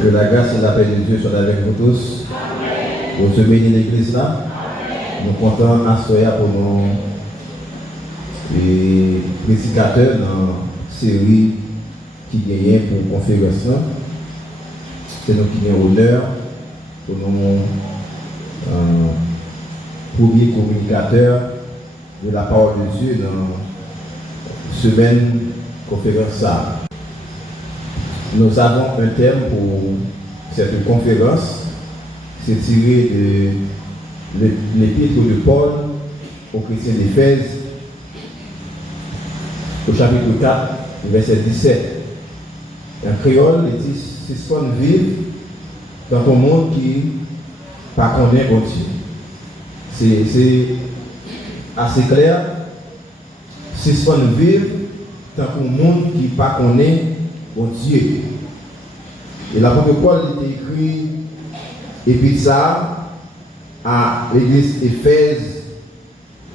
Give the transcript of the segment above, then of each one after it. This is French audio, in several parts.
Que la grâce et la paix de Dieu soient avec vous tous. Pour se bénir l'église là. Nous comptons Astoya pour nos prédicateurs dans la série qui gagne pour conférence. C'est nous qui avons l'honneur pour nos premiers communicateurs de la parole de Dieu dans la semaine conférence. Nous avons un thème pour cette conférence, c'est tiré de l'épître de Paul aux chrétiens d'Éphèse, au chapitre 4, verset 17. Un créole dit c'est ce qu'on vit dans un monde qui ne connaît pas Dieu. C'est assez clair. C'est ce qu'on vit dans un monde qui ne connaît pas Dieu. Et l'apôtre Paul a écrit épître ça à l'église Éphèse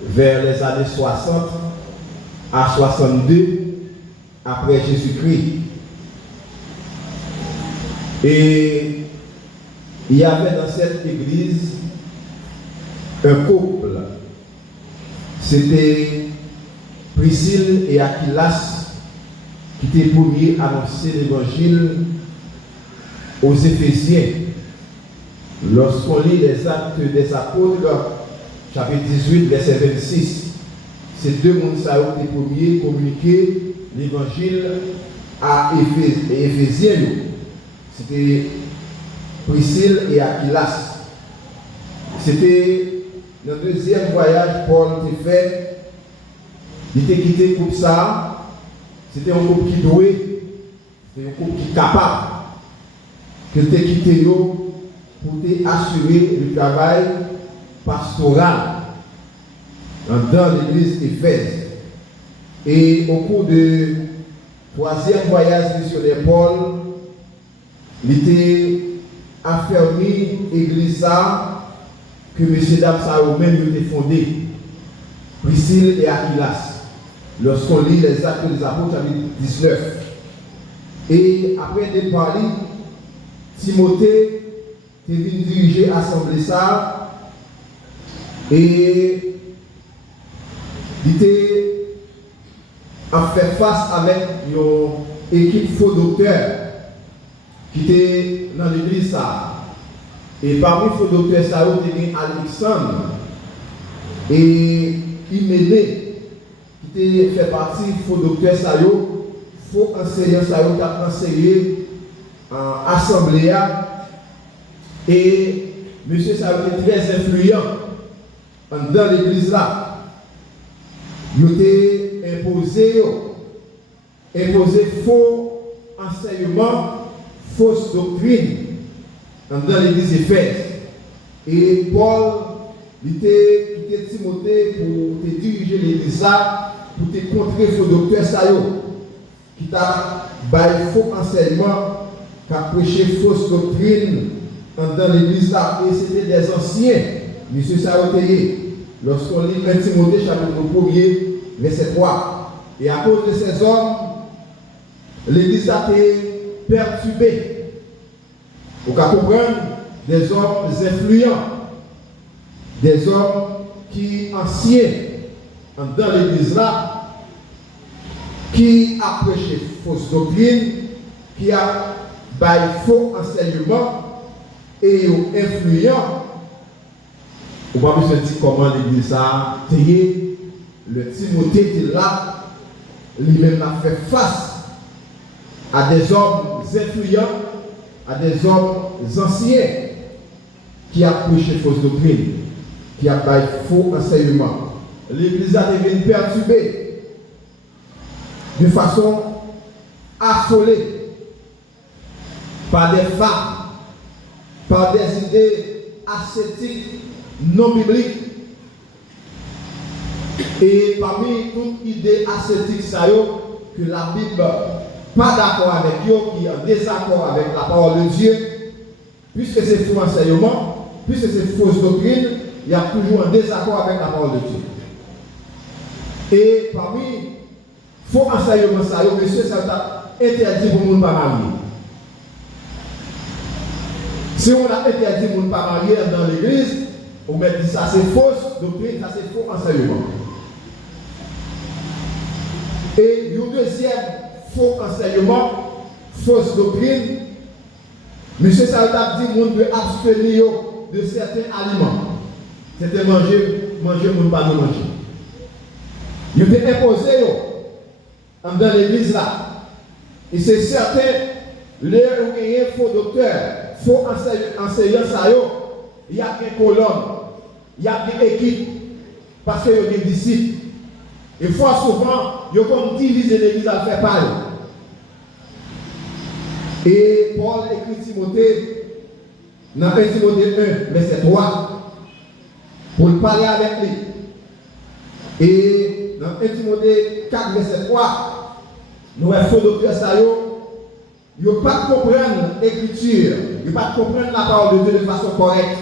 vers les années 60 à 62 après Jésus-Christ. Et il y avait dans cette église un couple. C'était Priscille et Aquilas qui étaient premiers à annoncer l'évangile aux Éphésiens. Lorsqu'on lit les Actes des Apôtres, chapitre 18, verset 26, ces deux mondes ont été premiers à communiquer l'évangile à Éphésiens. C'était Priscille et Aquilas. C'était le deuxième voyage Paul a fait. Il était quitté pour ça. C'était un groupe qui doué, c'était un groupe qui est capable. Il était quitté pour assurer le travail pastoral dans l'église Éphèse. Et au cours du troisième voyage missionnaire Paul, il était affermi l'église que M. Damsa même était fondé, Priscille et Aquilas, lorsqu'on lit les Actes des Apôtres, chapitre 19. Et après des parler, Timothée est venu diriger l'assemblée ça, et il était à faire face avec une équipe faux docteurs qui était dans l'église ça. Et parmi les faux docteurs, ça il y a Alexandre et Hyménée qui était fait partie des faux docteurs, ça faux enseignants, ça qui a enseigné en assemblée. Et monsieur ça était très influent dans l'église là. Il était imposé faux enseignements, fausses doctrines dans l'église Éphèse. Et Paul, il était Timothée pour te diriger l'église là, pour te contrer faux docteurs qui t'a baillé faux enseignements, qui a prêché fausses doctrines dans l'église là. Et c'était des anciens, monsieur Saotéé. Lorsqu'on lit 1 Timothée chapitre 1er, verset 3. Et à cause de ces hommes, l'église a été perturbée. Vous pouvez comprendre, des hommes influents, des hommes qui anciens dans l'église là, qui a prêché fausses doctrines, qui a baillé faux enseignements et influents. On va vous dire comment l'église a été. Le Timothée qui est là, lui-même a fait face à des hommes influents, à des hommes anciens qui a prêché fausses doctrines, qui a baillé faux enseignements. L'église a été perturbée de façon affolée par des femmes, par des idées ascétiques non bibliques. Et parmi toutes idées ascétiques, ça que la Bible pas d'accord avec eux, qui est en désaccord avec la parole de Dieu, puisque c'est faux enseignement, puisque c'est fausse doctrine, il y a toujours un désaccord avec la parole de Dieu. Et parmi faux enseignements, ça, monsieur, ça t'a interdit pour nous ne pas marier. Si on a interdit de ne pas marier dans l'église, on met dit ça c'est fausse doctrine, ça c'est faux enseignement. Et le deuxième faux enseignement, fausse doctrine, monsieur Salta dit qu'on doit abstenir de certains aliments. C'était manger, ou pas de manger. Il était imposé dans l'église là. Et c'est certain, les faux docteurs, faux enseignants, il y a des colonnes, il y a des équipes, parce qu'il y a des disciples. Et fois souvent, il y a comme diviser l'église à faire parler. Et Paul écrit Timothée, dans 1 Timothée 1, verset 3, pour le parler avec lui. Et dans 1 Timothée 4, verset 3, nous avons faux docteurs, ils ne pas comprendre l'écriture, ils ne pas comprendre la parole de Dieu de façon correcte.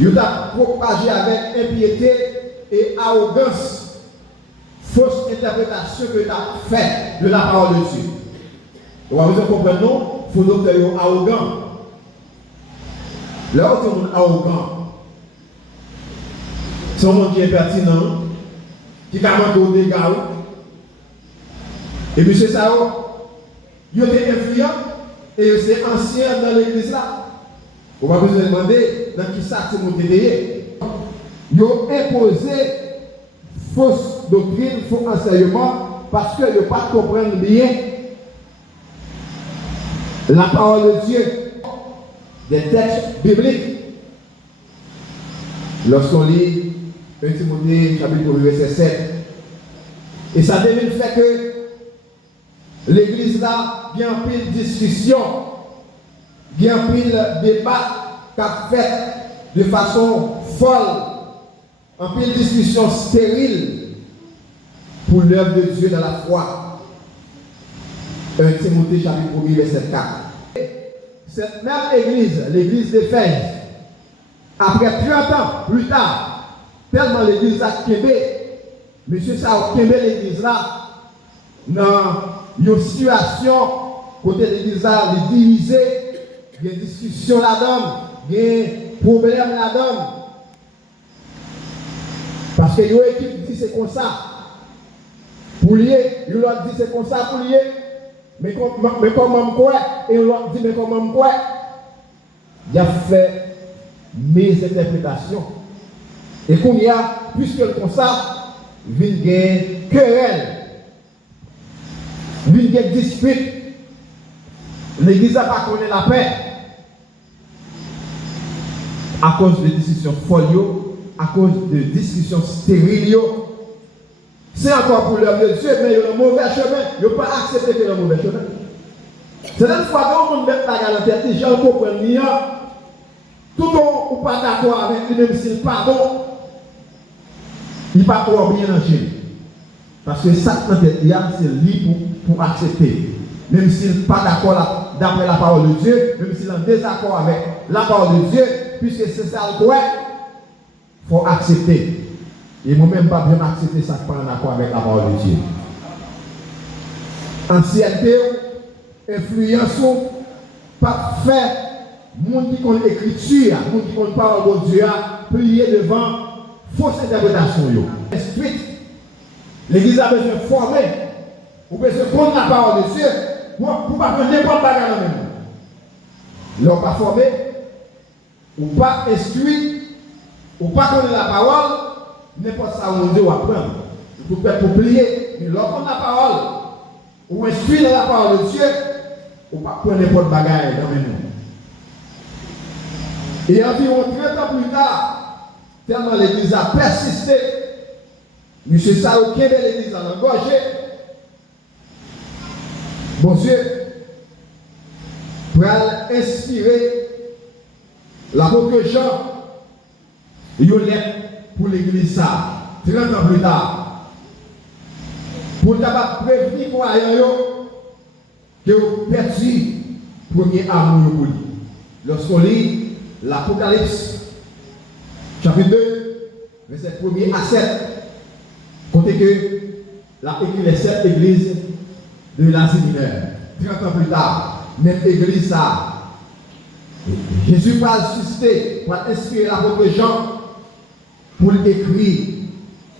Ils ont propagé avec impiété et arrogance, fausse interprétation que tu as faite de la parole de Dieu. On va vous comprendre, non? Il faut donc être arrogant. Là où tu es arrogant, c'est un monde qui est pertinent, qui a manqué au dégât. Et M. Sao, il était influent et c'est ancien dans l'église là. On va vous demander dans qui ça c'est monté derrière. Ils ont imposé fausse doctrine, faux enseignement, parce qu'ils n'ont pas compris bien la parole de Dieu, des textes bibliques. Lorsqu'on lit 1 Timothée chapitre 1 verset 7, et ça devait faire que l'église là, bien pile discussion, bien pile débat qu'a fait de façon folle, en pile discussion stérile pour l'œuvre de Dieu dans la foi. 1 Timothée chapitre 1 verset 4. Cette même église, l'église d'Éphèse, après 30 ans plus tard, tellement l'église a québé, monsieur ça a québé l'église là, dans une situation, côté l'église là, les divisé, il y a des discussions là-dedans, il y a des problèmes là-dedans. Parce que il y a une équipe qui dit c'est comme ça. Pour lier, il y a dit c'est comme ça pour lier. Mais comment quoi? Et l'autre dit mais comment quoi? Il a fait mes interprétations. Et qu'on y a, puisque le comme ça, il y a une querelle, il y a une dispute. L'église n'a pas connu la paix à cause de discussions folles, à cause de discussions stériles. C'est encore pour l'œuvre de Dieu, mais il y a un mauvais chemin. Il ne pas accepter qu'il y a un mauvais chemin. C'est une fois que on met la galère en tête, les gens comprennent bien. Tout le monde n'est pas d'accord avec lui, même s'il pardon, il n'est pas trop bien angé. Parce que ça, c'est libre pour accepter. Même s'il n'est pas d'accord d'après la parole de Dieu, même s'il est en désaccord avec la parole de Dieu, puisque c'est ça le quoi, il faut accepter. Et moi-même, pas bien accepter ça qui n'est pas en accord avec la parole de Dieu. Ancienneté, influence, pas faire, monde qui connaît l'écriture, monde qui connaît la parole de Dieu, plier devant fausse interprétation. Ensuite, l'église a besoin de former, ou besoin de prendre la parole de Dieu, pour ne pas prendre n'importe quoi dans le même. Ils n'ont pas formé, ou pas instruit, ou pas connaître la parole. N'importe ça on dit ou apprendre. Pour plier, mais lorsqu'on a la parole, ou instruit dans la parole de Dieu, ou pas prendre n'importe bagaille dans les mains. Et environ 30 ans plus tard, tellement l'église a persisté, M. Sao qui est l'église a engagé, bon Dieu, pour inspirer l'apôtre Jean, il y a une lettre pour l'église ça, 30 ans plus tard, pour prévenir les croyants que vous perdu le premier amour pour lui. Lorsqu'on lit l'Apocalypse, chapitre 2, verset 1er à 7, côté que la écrit les 7 églises de l'Asie mineure, 30 ans plus tard, même église ça, Jésus va susciter, va inspirer l'apôtre Jean pour écrire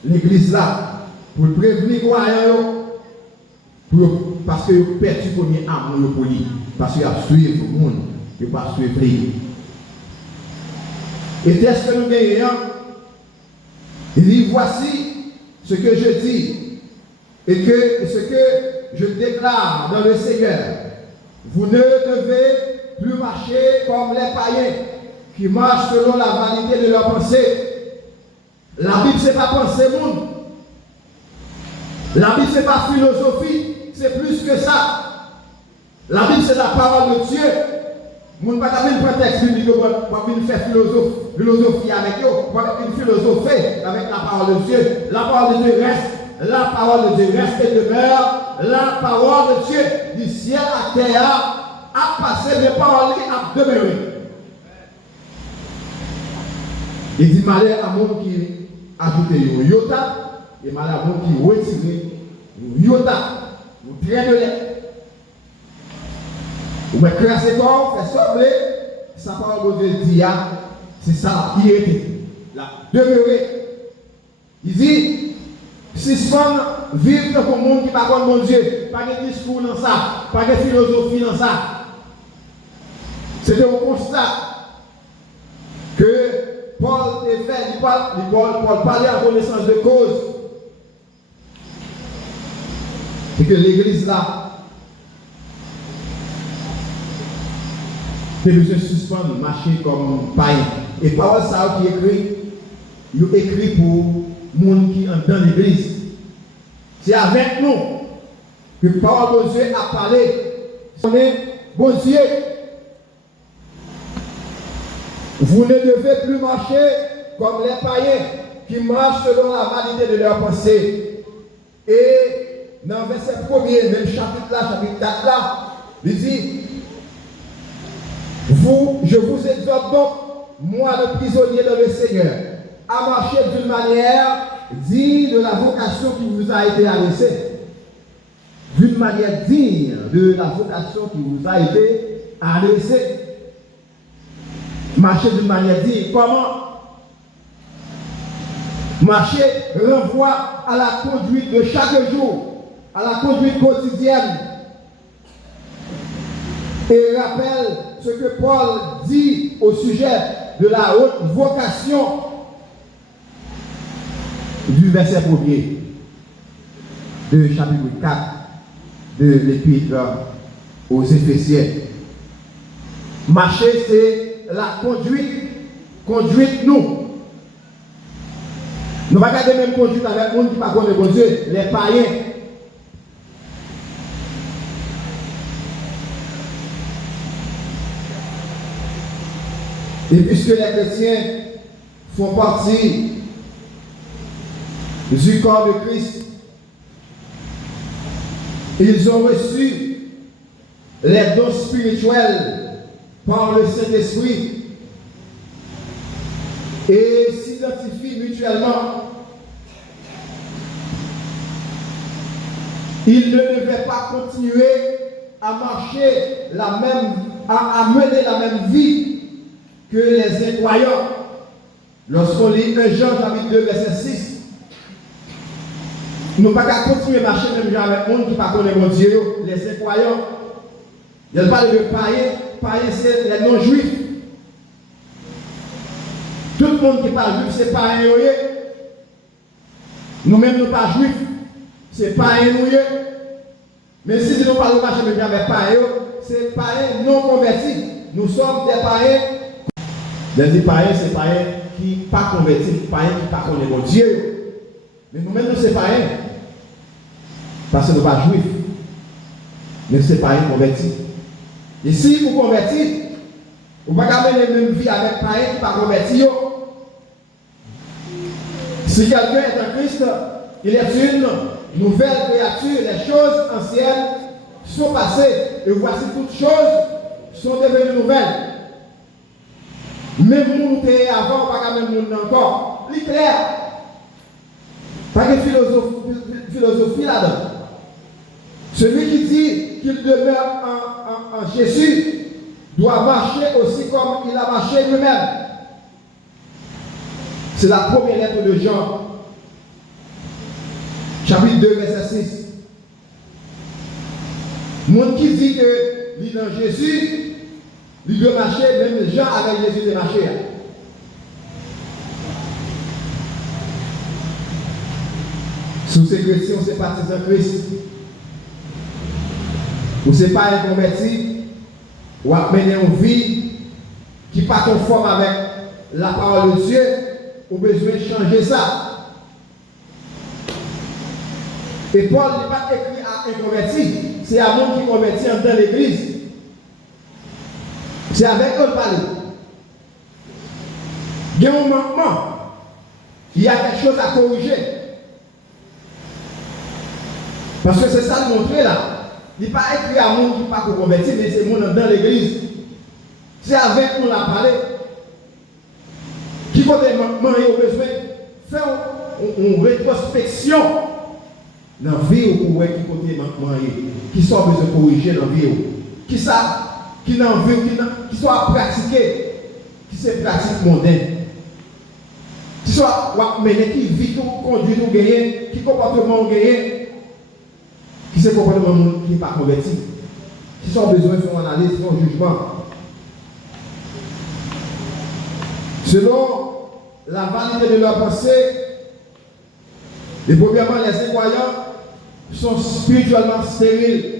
l'église là, pour prévenir les croyants, parce que vous perdu le premier amour pour lui, parce qu'il a suivi le monde, il n'a pas suivi lui. Et qu'est-ce que nous gagnons? Il dit voici ce que je dis et que ce que je déclare dans le Seigneur. Vous ne devez plus marcher comme les païens qui marchent selon la vanité de leurs pensées. La Bible, ce n'est pas penser monde. La Bible, ce n'est pas philosophie. C'est plus que ça. La Bible, c'est la parole de Dieu. Vous ne pouvez pas faire un texte biblique pour faire philosophie avec eux, pour faire une philosophie avec la parole de Dieu. La parole de Dieu reste. La parole de Dieu reste et demeure. La parole de Dieu du ciel à terre a passé, mais paroles a demeuré. Il dit malheur à monde qui ajoute un iota et malheur à monde qui retire un iota. Vous traînez de l'air. Vous mettez craser corps, fait sauver. Sa parole de Dieu dit, c'est ça, il était. Là, demeuré. Il dit, si ce sont vivre pour le monde qui ne parle pas mon Dieu, pas de discours dans ça, pas de philosophie dans ça. C'est un constat que Paul est fait, Paul parlait en connaissance de cause. C'est que l'église là, c'est besoin de suspendre, marcher comme païen. Et Paul, ça qui écrit, il écrit pour les gens qui sont dans l'église. C'est avec nous que Paul, bon Dieu, a parlé. On est bon Dieu. Vous ne devez plus marcher comme les païens qui marchent selon la vanité de leurs pensées. Et dans le verset 1er, même chapitre là, chapitre 4 là, il dit, je vous exhorte donc, moi le prisonnier dans le Seigneur, à marcher d'une manière digne de la vocation qui vous a été adressée. D'une manière digne de la vocation qui vous a été adressée. Marcher d'une manière digne. Comment? Marcher renvoie à la conduite de chaque jour, à la conduite quotidienne. Et rappelle ce que Paul dit au sujet de la haute vocation du verset 1er de chapitre 4 de l'épître aux Éphésiens. Marcher, c'est la conduite. Conduite nous. Nous ne pouvons pas garder même conduite avec les gens qui ne connaissent pas Dieu, les païens. Et puisque les chrétiens font partie du corps de Christ, ils ont reçu les dons spirituels par le Saint-Esprit et s'identifient mutuellement. Ils ne devaient pas continuer à marcher à mener la même vie que les incroyants. Lorsqu'on lit 1 Jean chapitre 2 verset 6, nous ne pouvons pas continuer à marcher même avec les gens qui ne connaissent pas mon Dieu, les incroyants. Il parle de païens, païens c'est les non-juifs. Tout le monde qui parle juif, c'est païen. Nous-mêmes, nous ne sommes pas juifs, c'est païen. Mais si nous ne parlons pas avec païens, c'est païens non convertis. Nous sommes des païens. Les païens, c'est païens qui ne sont pas convertis, païens qui ne connaissent pas mon Dieu. Mais nous-mêmes, nous sommes païens. Parce que nous ne sommes pas juifs. Mais c'est païens convertis. Et si vous convertissez, vous ne pouvez pas mener la même vie avec païens qui ne sont pas convertis. Si quelqu'un est en Christ, il est une nouvelle créature. Les choses anciennes sont passées. Et voici toutes choses sont devenues nouvelles. Même nous était avant, pas même nous encore. C'est clair. Pas de philosophie là-dedans. Celui qui dit qu'il demeure en Jésus doit marcher aussi comme il a marché lui-même. C'est la première lettre de Jean, chapitre 2, verset 6. Monde qui dit que lui dans Jésus, lui doit marcher, même Jean avec Jésus de marcher. Si ces chrétiens, c'est partisans de Christ, ou ce n'est pas un converti, ou à mener une vie qui n'est pas conforme avec la parole de Dieu, ou besoin de changer ça. Et Paul n'est pas écrit à un converti, c'est à monde qui convertit dans l'église. C'est avec eux de parler. Il y a un manquement, il y a quelque chose à corriger. Parce que c'est ça de montrer là. Il n'est pas écrit à monde qui n'est pas converti, mais c'est monde dans l'église. C'est avec nous la parler. Qui peut manger au besoin, faire une rétrospection dans la vie ou pour qui côté manger, qui soit besoin de corriger dans la vie, qui ça, qui n'en veut, qui soit pratiqué, qui c'est pratique mondaine, qui soit mener, qui vit, qui conduit, qui gagne, qui comportement gagne, qui c'est comportement qui n'est pas converti, qui sont besoin de faire une analyse, faire un jugement. Selon la validité de leur pensée, et premièrement, les incroyants sont spirituellement stériles.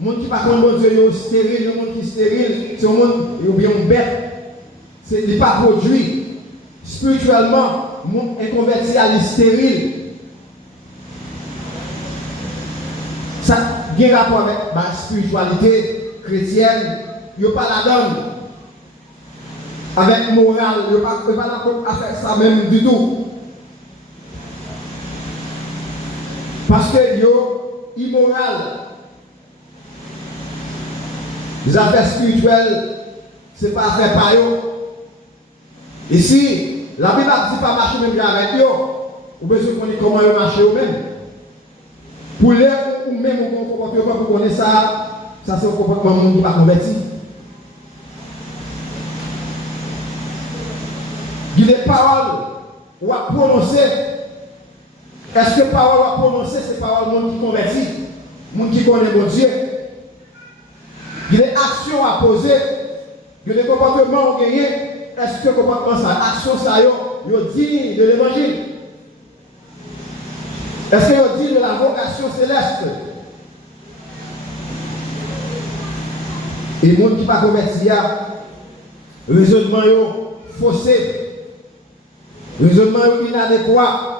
Le monde qui ne connaît pas bon Dieu est stérile, le monde qui est stérile, c'est un monde qui est bien bête. Il n'est pas produit. Spirituellement, le monde inconverti à stérile. Ça a un rapport avec la spiritualité chrétienne. Il n'y a pas la donne. Avec morale, il n'y a pas d'accord à faire ça même du tout. Parce que yo immoral. Les affaires spirituelles, ce n'est pas affaire par eux. Ici, la Bible ne dit pas marcher même avec eux. Ou besoin de connaître comment ils marchent eux-mêmes. Pour les ou même au comportement pour connaître ça, ça c'est un comportement qui n'est pas converti. Il y a des paroles ou à prononcer. Est-ce que parole à prononcer, c'est parole monde qui convertit, monde qui connaît mon Dieu? Il y a des actions à poser, il y a des comportements à gagner. Est-ce que le comportement, ça, action, ça, il dit de l'évangile? Est-ce qu'il dit de la vocation céleste? Et le monde qui n'est pas converti, le raisonnement est faussé, le raisonnement est inadéquat.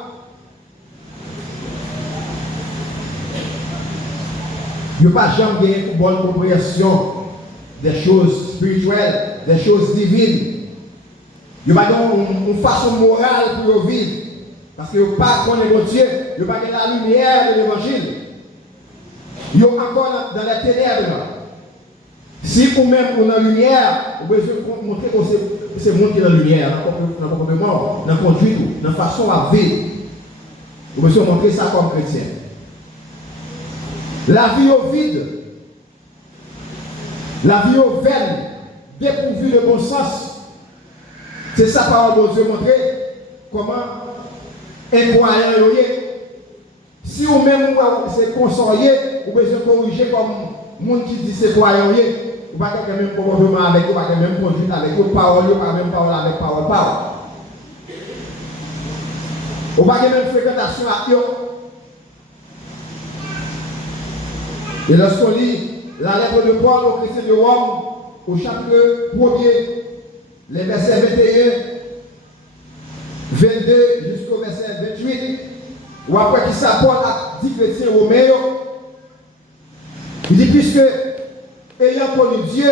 Il n'y a pas jamais une bonne compréhension des choses spirituelles, des choses divines. Il n'y a pas une façon morale pour vivre. Parce qu'il n'y a pas connaître mon Dieu, il n'y a pas la lumière de l'évangile. Il y a encore dans les ténèbres. Si vous-même vous dans la lumière, vous pouvez montrer que c'est le monde qui est dans la lumière, dans le comportement, dans la conduite, dans la façon à vivre. Vous pouvez montrer ça comme chrétien. La vie au vide, la vie au vaine, dépourvue de bon sens. C'est ça parole de Dieu montrer comment incroyant il est. Si vous-même c'est conseiller, vous pouvez corriger comme monde qui dit c'est croyant, vous ne pouvez pas même comportement avec vous, vous ne pouvez pas même conduite avec vous, parole, vous ne pouvez pas même parole avec parole. Vous ne pouvez pas même fréquentation avec eux. Et lorsqu'on lit la lettre de Paul aux chrétiens de Rome, au chapitre 1er, les versets 21, 22 jusqu'au verset 28, ou après qu'il s'apporte à 10 chrétiens romains, il dit puisque, ayant connu Dieu,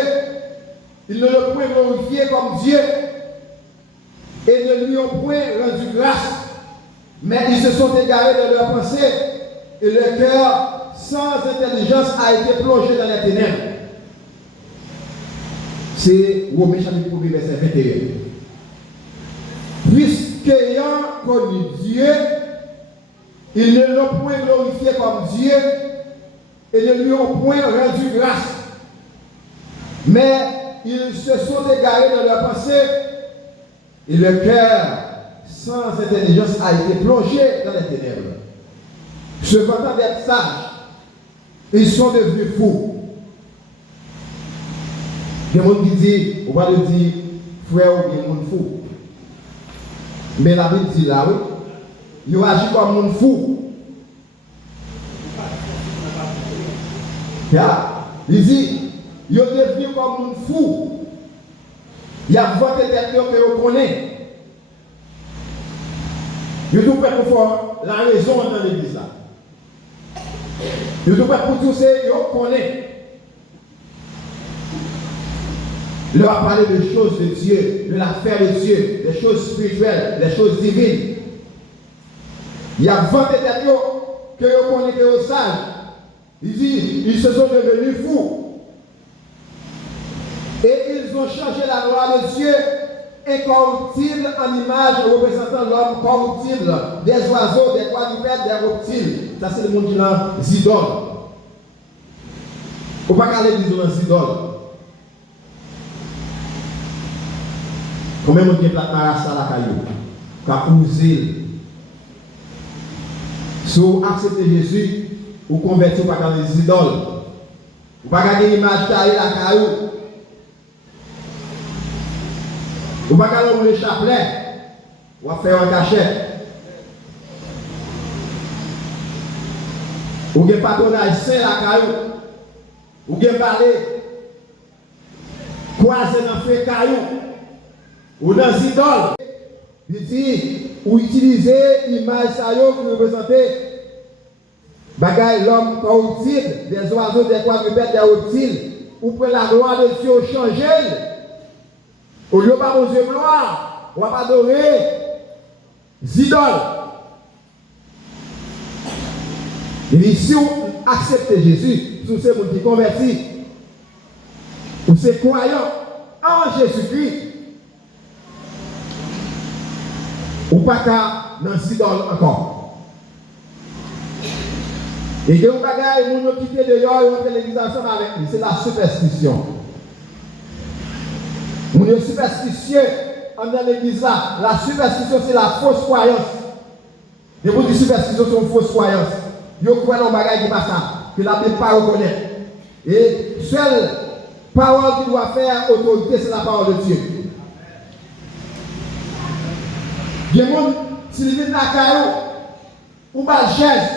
ils ne le point glorifié comme Dieu et ne lui ont point rendu grâce, mais ils se sont égarés de leurs pensées et leur cœur sans intelligence a été plongé dans les ténèbres. C'est Romains chapitre 1 verset 21. Puisqu'ayant connu Dieu, ils ne l'ont point glorifié comme Dieu et ne lui ont point rendu grâce. Mais ils se sont égarés dans leurs pensées et le cœur sans intelligence a été plongé dans les ténèbres. Se vantant d'être sages, ils sont devenus fous. Il y a des gens qui disent, on va le dire, frère ou bien monde fou. Mais la Bible dit là, oui, ils agissent comme monde fou. Il dit, ils sont devenus comme monde fou. Il y a 20 têtes que vous connaissez. Ils sont tout prêts pour faire la raison dans l'église là. Ils sont tout prêts pour tout ça, ils connaissent. Il va parler des choses de Dieu, de l'affaire de Dieu, des choses spirituelles, des choses divines. Il y a 20 têtes que vous connaissez que vous sages. Il dit, ils se sont devenus fous. Et ils ont changé la loi de Dieu incorruptible en image représentant l'homme corruptible, des oiseaux, des quadrupèdes, des reptiles. Ça, c'est le monde qui a des idoles. Il ne faut pas qu'à l'église dans les idoles. Combien de monde qui est plat marassa à la caillou, qui a posé. Si vous acceptez Jésus, vous convertissez pas dans les idoles. Vous ne pouvez pas gagner l'image taillée la caillou. Vous ne pouvez pas ouvrir le chapelet. Vous allez faire un cachet. Vous avez un patronage saint la caillou. Vous avez parlé. Croisé dans le feu caillou. Ou dans les idoles. Il dit, ou utiliser l'image qui représente bagaille l'homme corruptible, des oiseaux, des quadrupèdes, des reptiles, ou pour la gloire de Dieu changer. Au lieu de pas mon Dieu gloire, on va pas adorer les idoles. Il dit, si vous acceptez Jésus, si vous êtes qui converti, ou c'est croyant en Jésus-Christ, ou pas qu'à dans les idoles encore. Et que vous bagaille, vous nous quittez dehors et vous l'église ensemble avec lui. C'est la superstition. Vous êtes superstitieux dans l'église là. La superstition, c'est la fausse croyance. Et vous dites superstition, c'est une fausse croyance. Vous croyez dans le bagaille qui passe ça, que la Bible pas reconnaître. Et seule parole qui doit faire autorité, c'est la parole de Dieu. Il y a des gens, s'ils viennent à Caillou, ou pas de chaise,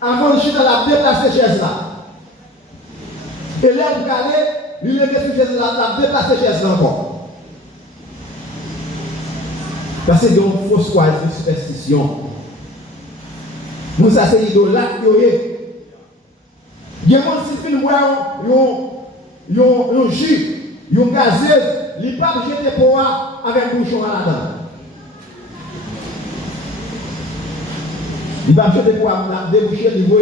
avant de chuter la déplacer chaise là. Et là, vous allez, lui lever sur chaise là, la déplacer chaise là encore. Parce que c'est une fausse croyance, une superstition. Nous, ça c'est l'idolâtre. Il y a des gens qui viennent voir un jus, une gazeuse, ils ne peuvent pas jeter pour avec un bouchon à la dent. Il va jeter pour déboucher, il va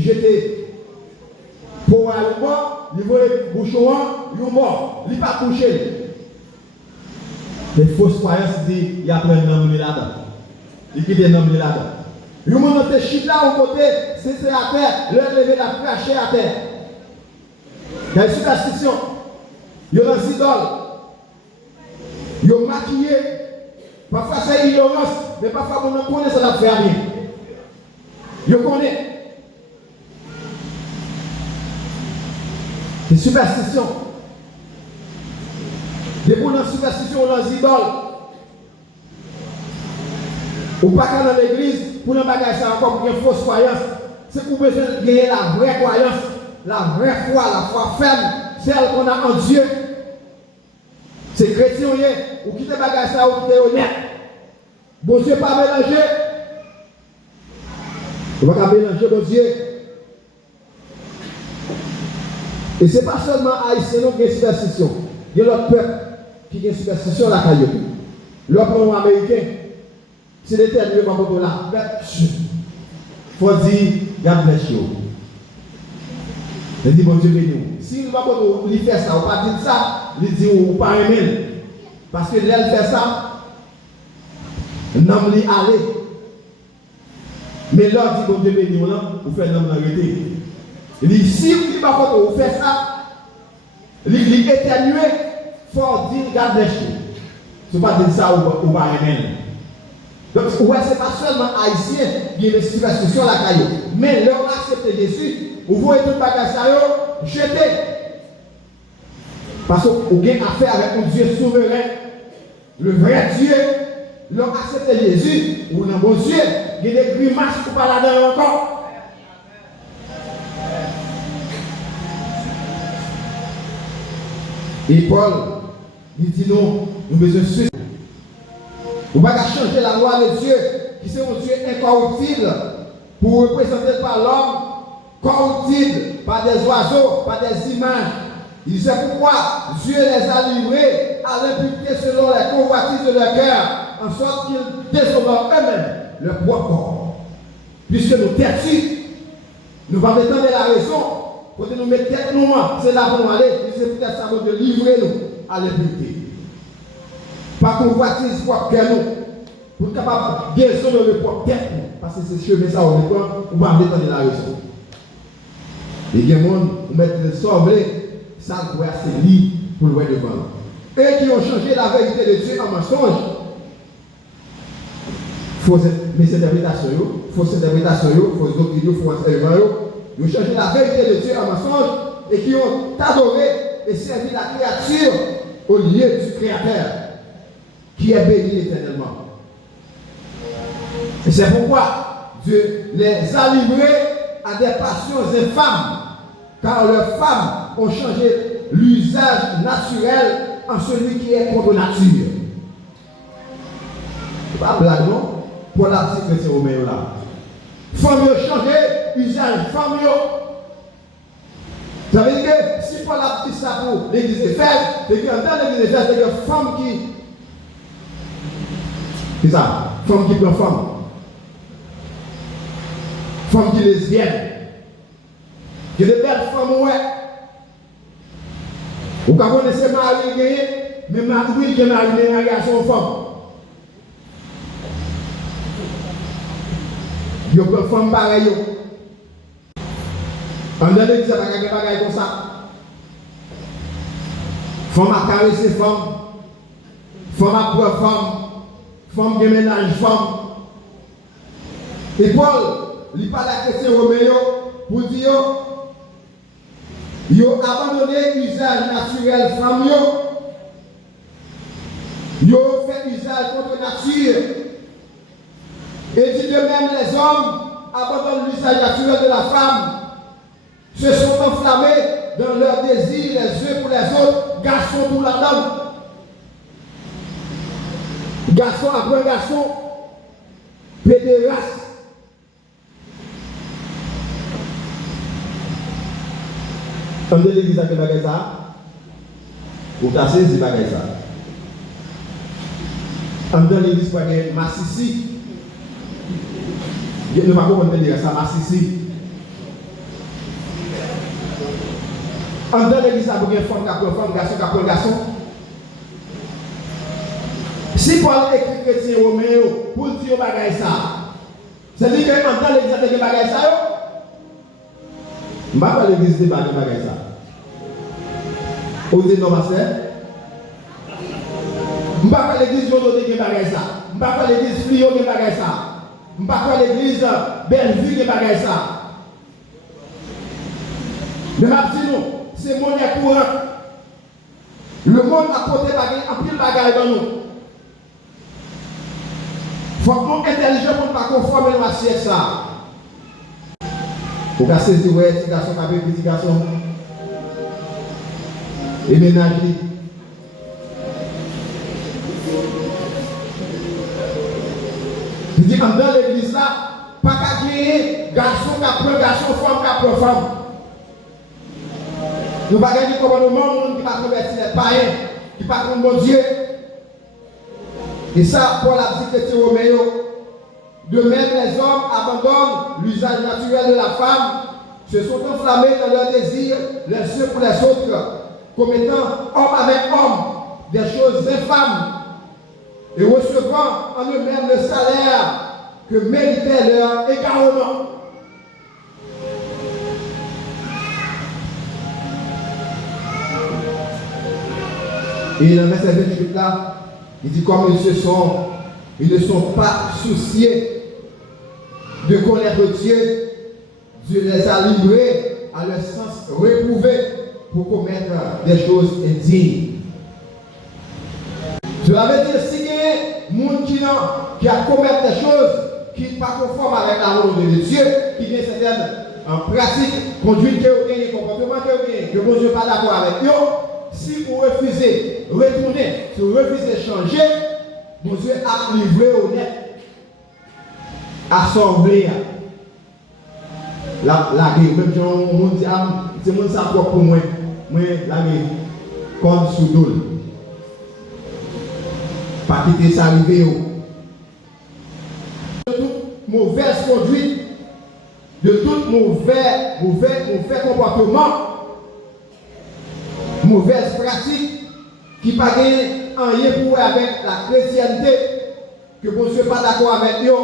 jeter pour le bord, il va bouchon, il va il pas coucher. Les fausses croyances disent qu'il y a plein de noms là-dedans. Il quitte les noms là-dedans. Il y a un petit chute là au côté, c'est à terre, le lever la cracher à terre. Il y a une superstition. Il y a des idoles. Il y a maquillé. Parfois c'est ignorance, mais parfois on ne connaît ça la faire bien. Je connais. C'est superstition. Des gens dans superstition, dans les idoles. Ou pas dans l'église, pour un bagage, c'est encore pour une fausse croyance. C'est pour besoin de gagner la vraie croyance, la vraie foi, la foi ferme, celle qu'on a en Dieu. C'est chrétien, ou quitter le bagage, ou quitter honnête. Bon Dieu, pas mélanger. On va mélanger mon Dieu. Et ce n'est pas seulement haïtien qui a une superstition. Il y a l'autre peuple qui a une superstition la caillou. L'autre peuple américain, c'est déterminé par le là. Il faut dire, God bless you. Il dit, mon Dieu béni. Si il va faire ça, ou pas dire ça, il dit, ou pas aimer. Parce que l'elle fait ça, non, il aller. Mais là, dit, bon Dieu béni, vous faites l'homme arrêter. Il dit, si vous ne dites pas vous faites ça, il éternué, il faut dire, garde les chiens. Ce n'est pas dire ça ou pas rien. Donc, ouais, ce n'est pas seulement haïtien qui est une sur la caillou. Mais leur accepter Jésus, vous voyez tout le bagage ça, jeter. Parce que vous avez affaire avec un Dieu souverain, le vrai Dieu. Leur accepter Jésus, ou un bon Dieu, il y a des grimaces pour pas là-dedans encore. Et Paul, il dit non, nous besoin de suivre. Vous ne pouvez pas changer la loi de Dieu, qui est un Dieu incorruptible, pour représenter par l'homme, corruptible, par des oiseaux, par des images. Il sait pourquoi Dieu les a livrés à l'impureté selon les convoitises de leur cœur, en sorte qu'ils déshonorent eux-mêmes leur propre corps. Puisque nous têtus, nous ne mettons pas la raison, pour nous mettre tête nous, c'est là pour nous aller, c'est peut-être ça de livrer nous à l'impureté. Par convoitise propre cœur nous, pour être capable de déshonorer le propre tête nous, parce que c'est chemin ça au dépend, on va mettre la raison. Et il y a des gens qui mettent sauver. Ça doit être libre pour le voir devant. Eux qui ont changé la vérité de Dieu en mensonge, fausse interprétation, fausse doctrine, fausse enseignement, ils ont changé la vérité de Dieu en mensonge et qui ont adoré et servi la créature au lieu du Créateur qui est béni éternellement. Et c'est pourquoi Dieu les a livrés à des passions infâmes, car leurs femmes ont changé l'usage naturel en celui qui est contre nature. Pas blague, non? Pour la petite chrétien romain là. Femme ont changé l'usage. Femme. Ça veut dire que si Paul a dit ça pour l'église d'Éphèse, c'est que dans l'église d'Éphèse, c'est que femme qui. C'est ça, femme qui prend femme. Femme qui est lesbienne. Il y a des belles femmes, ouais. Vous connaissez Marie gagné, mais Marie qui est mariée à son femme. Il y a une femme pareille. En dehors de l'église, il y a des bagages comme ça. Femme à caresser femme. Femme à prendre femme. Femme qui ménage femme. Et Paul, il parle à chrétien romain pour dire ils ont abandonné l'usage naturel femme. Ils ont fait usage contre nature. Et dit de même, les hommes abandonnent l'usage naturel de la femme, se sont enflammés dans leurs désirs les uns pour les autres, garçons pour la dame. Garçon après garçon, pédéraste. Quand de l'église a fait bagay ça, vous avez saisi bagay ça. En dans l'église, vous avez Massissi. Je ne sais pas comment dire ça, Massissi. En dans l'église, vous avez femme, garçon, garçon. Si Paul écrit chrétien romain pour dire bagay ça, c'est-à-dire que dans l'église, vous avez bagay ça. Je ne vais pas l'église de bagay ça. Vous dites non, ma soeur? Je ne vais pas l'église de bagay ça. Je ne vais pas l'église Frio de bagay ça. Je ne vais pas l'église Bellevue de bagay ça. Mais ma petite nous, c'est mon courant. Le monde a porté un pile bagay dans nous. Il faut qu'on soit intelligent pour ne pas conformer à ça. Vous pouvez saisir, ouais, petit garçon, petit garçon. Et ménager. Il dit, dans l'église là, pas qu'à gagner, garçon qui apprend garçon, femme qui apprend femme. Nous ne pouvons pas gagner commandement, qui ne pas convertir les païens, qui ne pas contre mon Dieu. Et ça, Paul a dit que c'est Roméo. De même, les hommes abandonnent l'usage naturel de la femme, se sont enflammés dans leurs désirs, les uns pour les autres, commettant homme avec homme des choses infâmes et recevant en eux-mêmes le salaire que méritait leur égarement. Et dans le verset 28 là, il dit comme ils ne sont pas souciés de connaître Dieu, Dieu les a livrés à leur sens réprouvé pour commettre des choses indignes. Cela veut dire si il y a des gens qui a commettre des choses qui ne sont pas conformes avec la volonté de Dieu, qui viennent certaines pratiques, conduite que vous gagnez, comportement que vous gagnez, que vous n'êtes pas d'accord avec eux, si vous refusez de retourner, si vous refusez de changer, mon Dieu a livré au net à sauver la guerre. Même si on dit, c'est mon ça pour moi, la guerre, comme sous l'eau. Pas quitter ça arriver. De toute mauvaise conduite, de tout mauvais comportement, mauvaise pratique, qui n'a pas rien pour voir avec la chrétienté, que vous ne soyez pas d'accord avec eux.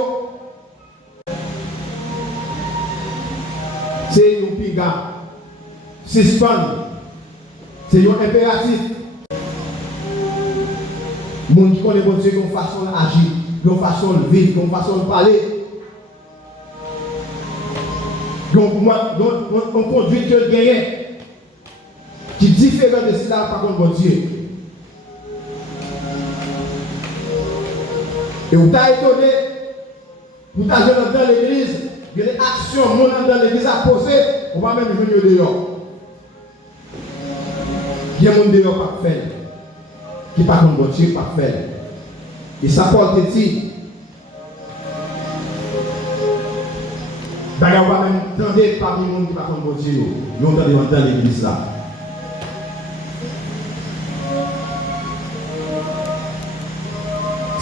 C'est un piga, suspend, c'est un impératif. Les gens qui connaissent bon Dieu, une façon d'agir, une façon de vivre, une façon de parler. On conduit que le gagnant qui est différent de cela par contre bon Dieu. Et vous êtes étonné, vous êtes dans l'église, il y a des actions dans l'église à poser, on va même venir dehors. Il y a des gens dehors pas faire, qui par contre bon Dieu pas faire. Et ça porte ici. D'ailleurs, on va même entendre parmi les gens qui par contre bon Dieu, nous entendons dans l'église là.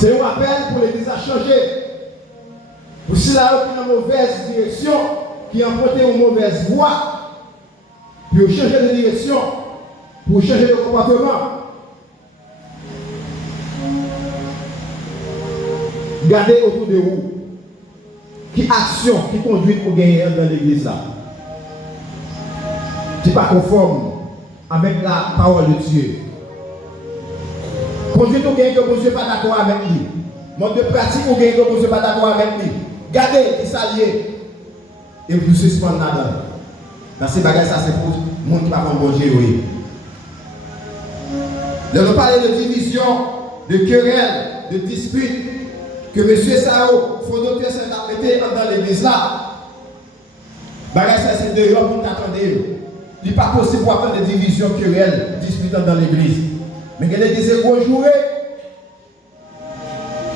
C'est un appel pour l'église à changer. Pour ceux-là qui ont une mauvaise direction, qui ont emprunté une mauvaise voie, pour changer de direction, pour changer de comportement. Gardez autour de vous. Qui action qui conduit pour gagner dans l'église là. Qui n'est pas conforme avec la parole de Dieu. Conduite ou gain que vous n'êtes pas d'accord avec lui. Mode de pratique ou gain que vous n'êtes pas d'accord avec lui. Gardez et s'allier. Et vous suspendez là-dedans. Dans ces bagages, ça c'est pour le monde qui va comme bon Dieu. Nous parlons de division, de querelle, de dispute que M. Sao, Fondoté s'est apprêté dans l'église là. Bagage, ça c'est dehors pour t'attendre. Il n'est pas possible pour attendre des divisions, querelles, disputes dans l'église. Mais quand l'église est rejouée,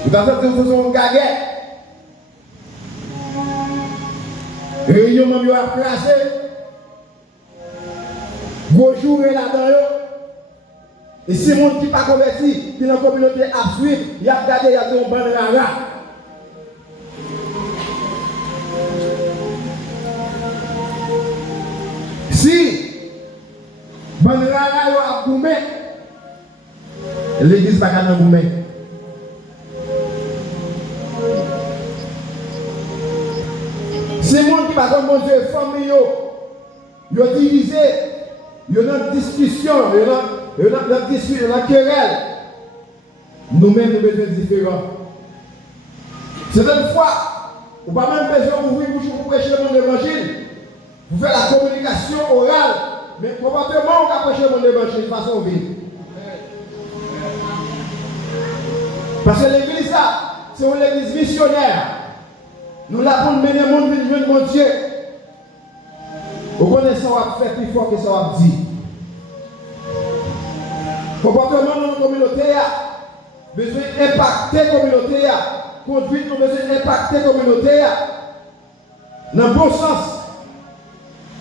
vous avez fait une façon de gaguer. Réunion même a placé. Rejouer là-dedans. Et si les gens qui ne sont pas convertis, qui dans la communauté à suivre, il y a gardé, il y a un bon rara. Si bon rara a boumé, l'église va gagner boumé. Si les gens qui ne sont pas comme bon Dieu, famille, ils ont divisé, ils ont une discussion, ils ont une discussion, ils ont une querelle. Nous-mêmes, nous avons besoin de différents. Certaines fois, vous n'avez pas même besoin d'ouvrir bouche pour prêcher mon évangile. Vous faites la communication orale, mais probablement, on va prêcher mon évangile de façon vive. Parce que l'église, c'est une église missionnaire. Nous l'avons mené le monde vers mon Dieu. Vous connaissez ça, on va faire plus fort que ça, on va dire. Comportement dans la communauté, besoin d'impacter la communauté, conduite, nous besoin d'impacter la communauté, dans le bon sens.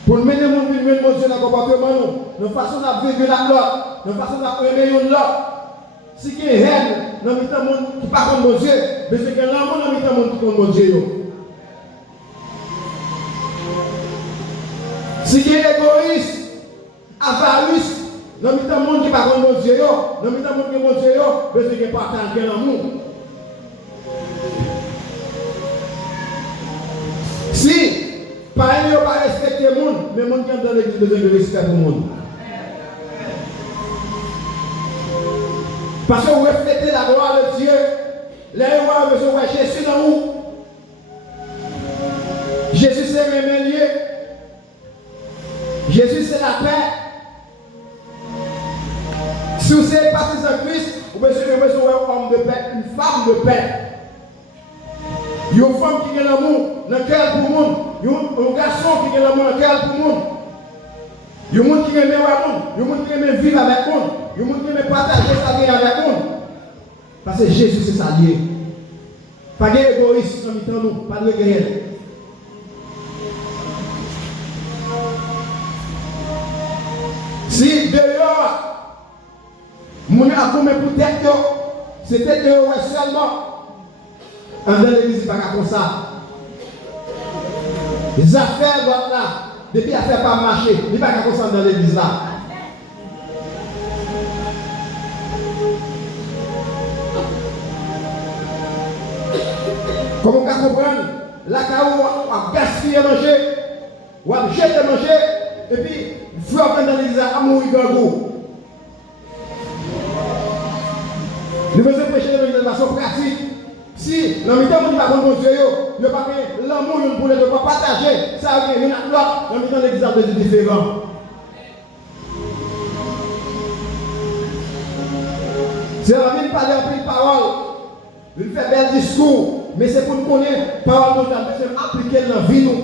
Pour mener mon Dieu dans le comportement, nous façon de vivre l'autre, nous façon de aimer l'autre. Si il y a une haine, nous mettons le monde qui ne parle pas de Dieu, mais c'est que l'amour, nous mettons le monde qui parle de Dieu. Si il y a égoïste, avarice, nous mettons le monde qui ne parle pas de Dieu, nous mettons le monde qui parle de Dieu, mais c'est que partage l'amour. Si parents ne pas respecter le monde, mais le monde qui est dans l'église besoin de respect pour le monde. Parce que vous reflétez la gloire de Dieu. Les rois ont besoin de Jésus dans vous. Jésus c'est le milieu. Jésus c'est la paix. Si vous êtes partisan de Christ, vous avez besoin d'un homme de paix, une femme de paix. Une femme qui a l'amour dans le cœur pour le monde. Un garçon qui a l'amour dans le cœur pour le monde. Il y a des gens qui aiment le monde. Il y a des gens qui aiment vivre avec le monde. Il y a des gens qui aiment partager sa vie avec le monde. Parce que Jésus c'est ça lié. Pas d'égoïsme dans nous, pas de guerre. Si dehors, mon a commis pour tête, c'était dehors seulement. En dans l'église, pas comme ça. Les affaires doivent là, depuis les affaires pas marcher, il n'y a pas comme ça dans l'église là. Comment on peut comprendre? La caou a gaspillé manger, ou a jeté manger, et puis, il faut apprendre dans l'église à mourir dans le goût. Nous devons prêcher de façon pratique. Si l'homme est pas bon Dieu, il n'y a pas l'amour, il ne peut pas partager, ça a une autre, l'homme est dans l'église de différent. C'est la vie de parler en pile parole, il fait bel discours, mais c'est pour nous connaître parole de Dieu, c'est appliquer dans la vie nous.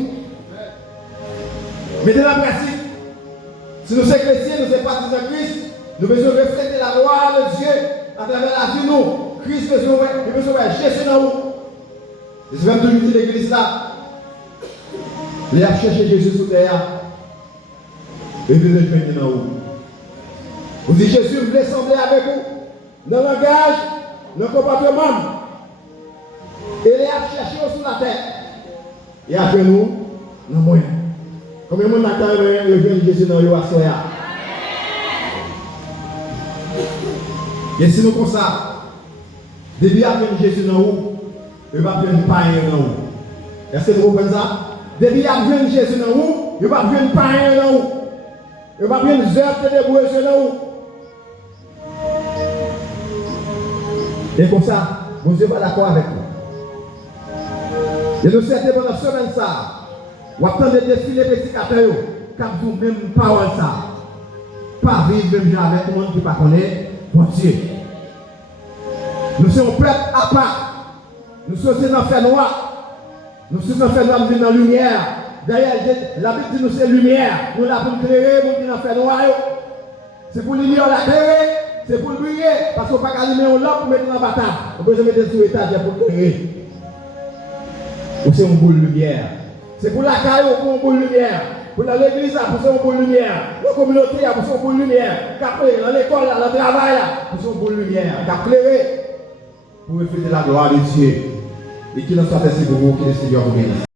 Mettez la pratique. Si nous sommes chrétiens, nous sommes partisans de Christ, nous devons refléter la gloire de Dieu à travers la vie nous. Christ nous besoin de Jésus dans nous. Et c'est même toujours l'église là. Il a cherché Jésus sur terre. Et il veut venir dans vous. Vous dites Jésus voulait sembler avec vous. Dans le langage, dans le comportement. Et il a cherché sur la terre. Et après nous, dans le moyen. Combien de monde attend le jeune Jésus dans le Soya? Et si nous comme ça, depuis après Jésus dans nous, il va venir païen dans nous. Est-ce que vous comprenez ça? Depuis après Jésus dans nous, il va venir païen dans nous. Il va venir zèbre de débrouiller dans nous. Et comme ça, vous n'êtes pas d'accord avec nous. Et nous sommes pendant la semaine ça. Ou attendez défiler petit catéo, car vous même parole ça. Pas vivre même avec tout le monde qui ne connaît pas Dieu. Nous sommes peuple à part. Nous sommes dans le fer noir. Nous sommes dans le fer noir, nous sommes dans la lumière. D'ailleurs, la Bible dit nous c'est lumière. Nous l'avons pour éclairer, nous sommes dans le fer noir. C'est pour lumière la clairer, c'est pour briller. Parce qu'on ne peut pas allumer un lampe pour mettre dans la bataille. On peut se mettre sur l'étage pour éclairer. Ou c'est une boule de lumière. C'est pour la caille, pour une boule de lumière. Pour l'église, pour une boule de lumière. Pour la communauté, pour une boule de lumière. Dans l'école, dans le travail, pour une boule de lumière. Pour refléter la gloire de Dieu. Et qu'il en soit ainsi pour vous, que le Seigneur vous bénisse.